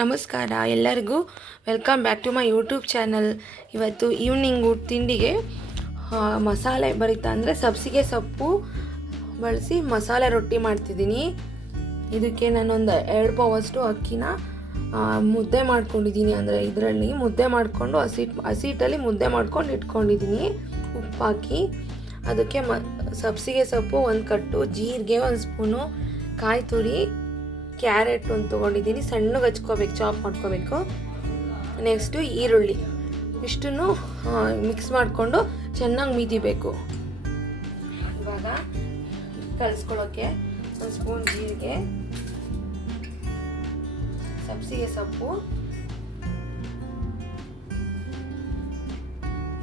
ನಮಸ್ಕಾರ ಎಲ್ಲರಿಗೂ welcome back to my YouTube channel. ಇವತ್ತು ಈವ್ನಿಂಗ್ ತಿಂಡಿಗೆ ಮಸಾಲೆ ಭರಿತ ಅಂದರೆ ಸಬ್ಸಿಗೆ ಸೊಪ್ಪು ಬಳಸಿ ಮಸಾಲೆ ರೊಟ್ಟಿ ಮಾಡ್ತಿದ್ದೀನಿ. ಇದಕ್ಕೆ ನಾನೊಂದು 2 ಪಾವಷ್ಟು ಅಕ್ಕಿನ ಮುದ್ದೆ ಮಾಡ್ಕೊಂಡಿದ್ದೀನಿ. ಅಂದರೆ ಇದರಲ್ಲಿ ಮುದ್ದೆ ಮಾಡಿಕೊಂಡು ಹಸಿಟ್ಟಲ್ಲಿ ಮುದ್ದೆ ಮಾಡ್ಕೊಂಡು ಇಟ್ಕೊಂಡಿದ್ದೀನಿ ಉಪ್ಪು ಹಾಕಿ. ಅದಕ್ಕೆ ಸಬ್ಸಿಗೆ ಸೊಪ್ಪು 1 ಕಟ್ಟು, ಜೀರಿಗೆ 1 ಸ್ಪೂನು, ಕಾಯಿ ತುರಿ, ಕ್ಯಾರೆಟ್ ಒಂದು ತೊಗೊಂಡಿದ್ದೀನಿ, ಸಣ್ಣಗೆ ಹಚ್ಕೋಬೇಕು, ಚಾಪ್ ಮಾಡ್ಕೋಬೇಕು. ನೆಕ್ಸ್ಟು ಈರುಳ್ಳಿ ಇಷ್ಟನ್ನು ಮಿಕ್ಸ್ ಮಾಡಿಕೊಂಡು ಚೆನ್ನಾಗಿ ಮೀದಿಬೇಕು. ಇವಾಗ ಕಲಿಸ್ಕೊಳ್ಳೋಕ್ಕೆ 1 ಸ್ಪೂನ್ ಜೀರಿಗೆ, ಸಬ್ಸಿಗೆ ಸೊಪ್ಪು,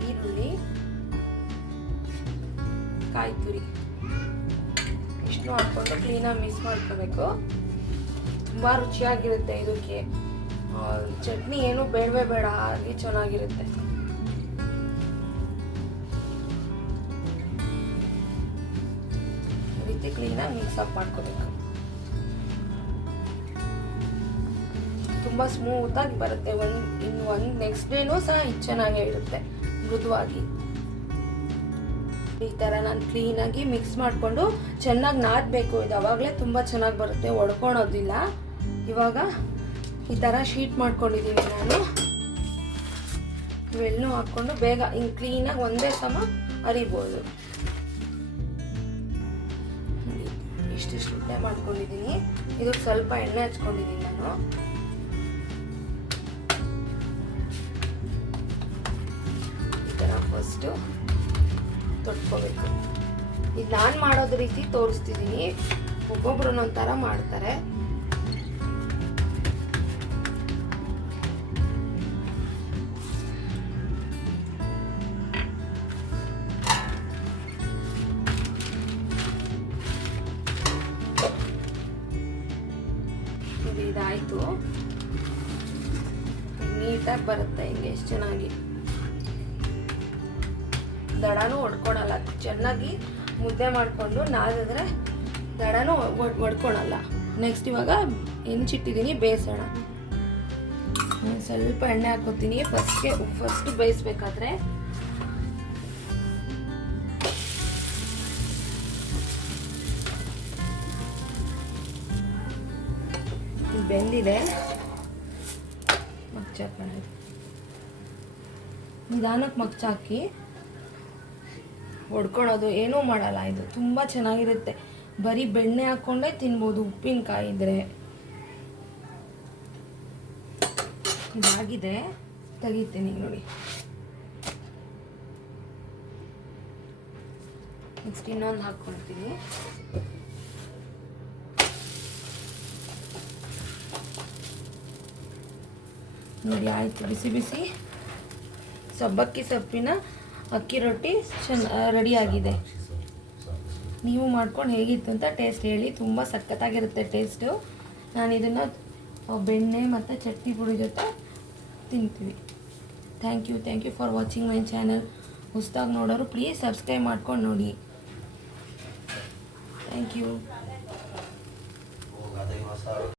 ಈರುಳ್ಳಿ, ಕಾಯಿ ತುರಿ ಇಷ್ಟು ಹಾಕ್ಕೊಂಡು ಕ್ಲೀನಾಗಿ ಮಿಕ್ಸ್ ಮಾಡ್ಕೋಬೇಕು. ತುಂಬ ರುಚಿಯಾಗಿರುತ್ತೆ. ಇದಕ್ಕೆ ಚಟ್ನಿ ಏನು ಬೇಡವೇ ಬೇಡ, ಹಾಗೆ ಚೆನ್ನಾಗಿರುತ್ತೆ. ಈ ರೀತಿ ಕ್ಲೀನಾಗಿ ಮಿಕ್ಸ್ ಅಪ್ ಮಾಡ್ಕೋಬೇಕು. ತುಂಬ ಸ್ಮೂತಾಗಿ ಬರುತ್ತೆ. ಒಂದು ನೆಕ್ಸ್ಟ್ ಡೇನೂ ಸಹ ಇದು ಚೆನ್ನಾಗೇ ಇರುತ್ತೆ, ಮೃದುವಾಗಿ. ಈ ಥರ ನಾನು ಕ್ಲೀನಾಗಿ ಮಿಕ್ಸ್ ಮಾಡಿಕೊಂಡು ಚೆನ್ನಾಗಿ ನಾದಬೇಕು. ಇದು ಅವಾಗಲೇ ತುಂಬ ಚೆನ್ನಾಗಿ ಬರುತ್ತೆ, ಒಡ್ಕೊಳೋದಿಲ್ಲ. ಇವಾಗ ಈ ಥರ ಶೀಟ್ ಮಾಡ್ಕೊಂಡಿದ್ದೀನಿ ನಾನು. ಇವೆಲ್ಲನೂ ಹಾಕ್ಕೊಂಡು ಬೇಗ ಹಿಂಗೆ ಕ್ಲೀನಾಗಿ ಒಂದೇ ಸಮ ಅರಿಬೋದು. ಇಷ್ಟಿಷ್ಟು ಉದ್ದೆ ಮಾಡ್ಕೊಂಡಿದ್ದೀನಿ. ಇದಕ್ಕೆ ಸ್ವಲ್ಪ ಎಣ್ಣೆ ಹಚ್ಕೊಂಡಿದ್ದೀನಿ ನಾನು. ಈ ಥರ ಫಸ್ಟು ತೊಟ್ಕೋಬೇಕು. ಇದು ನಾನು ಮಾಡೋದು ರೀತಿ ತೋರಿಸ್ತಿದ್ದೀನಿ, ಒಬ್ಬೊಬ್ರು ಒಂಥರ ಮಾಡ್ತಾರೆ. ಇದಾಯಿತು, ನೀಟಾಗಿ ಬರುತ್ತೆ ಹಿಂಗೆ. ಎಷ್ಟು ಚೆನ್ನಾಗಿ ದಡನೂ ಒಡ್ಕೊಳಲ್ಲ. ಚೆನ್ನಾಗಿ ಮುದ್ದೆ ಮಾಡಿಕೊಂಡು ನಾದಿದ್ರೆ ದಡನೂ ಒಡ್ಕೊಳಲ್ಲ. ನೆಕ್ಸ್ಟ್ ಇವಾಗ ಹೆಂಚಿಟ್ಟಿದ್ದೀನಿ, ಬೇಯಿಸೋಣ. ಸ್ವಲ್ಪ ಎಣ್ಣೆ ಹಾಕೋತೀನಿ ಫಸ್ಟ್ ಬೇಯಿಸ್ಬೇಕಾದ್ರೆ. ಬೆಂದಿದೆ, ಮಗ್ಚಾಕಿ ನಿಧಾನಕ್ಕೆ ಮಗ್ಚಾಕಿ ಹೊಡ್ಕೊಳ್ಳೋದು ಏನೂ ಮಾಡಲ್ಲ. ಇದು ತುಂಬ ಚೆನ್ನಾಗಿರುತ್ತೆ. ಬರೀ ಬೆಣ್ಣೆ ಹಾಕ್ಕೊಂಡೇ ತಿನ್ಬೋದು, ಉಪ್ಪಿನಕಾಯಿ ಇದ್ರೆ. ಇದಾಗಿದೆ, ತೆಗಿತೀನಿ ನೋಡಿ. ನೆಕ್ಸ್ಟ್ ಇನ್ನೊಂದು ಹಾಕ್ಕೊಳ್ತೀನಿ. ನೋಡಿ ಆಯಿತು, ಬಿಸಿ ಬಿಸಿ ಸಬ್ಬಕ್ಕಿ ಸೊಪ್ಪಿನ ಅಕ್ಕಿ ರೊಟ್ಟಿ ರೆಡಿಯಾಗಿದೆ. ನೀವು ಮಾಡ್ಕೊಂಡು ಹೇಗಿತ್ತು ಅಂತ ಟೇಸ್ಟ್ ಹೇಳಿ. ತುಂಬ ಸಖತ್ತಾಗಿರುತ್ತೆ ಟೇಸ್ಟು. ನಾನು ಇದನ್ನು ಬೆಣ್ಣೆ ಮತ್ತು ಚಟ್ನಿ ಪುಡಿ ಜೊತೆ ತಿಂತೀವಿ. Thank you for watching my channel. ಹೊಸದಾಗಿ ನೋಡೋರು ಪ್ಲೀಸ್ ಸಬ್ಸ್ಕ್ರೈಬ್ ಮಾಡ್ಕೊಂಡು ನೋಡಿ. Thank you.